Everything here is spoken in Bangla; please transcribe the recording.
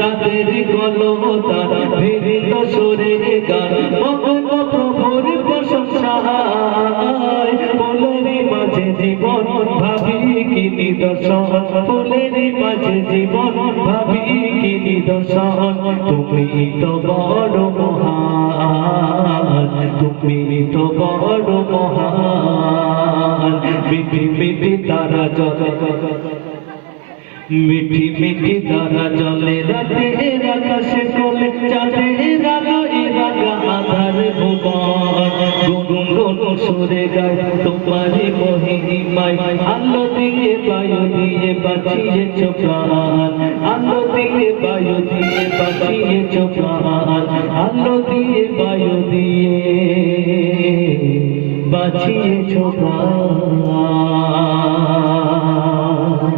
তাদের কলম তারা ভিন্ন সুরে গান মগন প্রভুর প্রশংসায় ফুলের মাঝে জীবন ভাবি কি নিদর্শন ফুলের মাঝে জীবন ভাবি কি নিদর্শন তুমি তো বড় মহান তুমি তো বড় মহান মিঠি মিঠি তারা জলে মিঠি মিঠি তারা জলে রাতের আকাশে কোলে চাঁদের আলোয় রাঙা আধার ভুবন গুনগুন সুরে গায় তোমারই মহিমায় আলো দিয়ে বায়ু দিয়ে বাঁচিয়েছ প্রাণ আলো দিয়ে বায়ু দিয়ে বাঁচিয়েছ প্রাণ আলো দিয়ে বায়ু দিয়ে বাঁচিয়েছ প্রাণ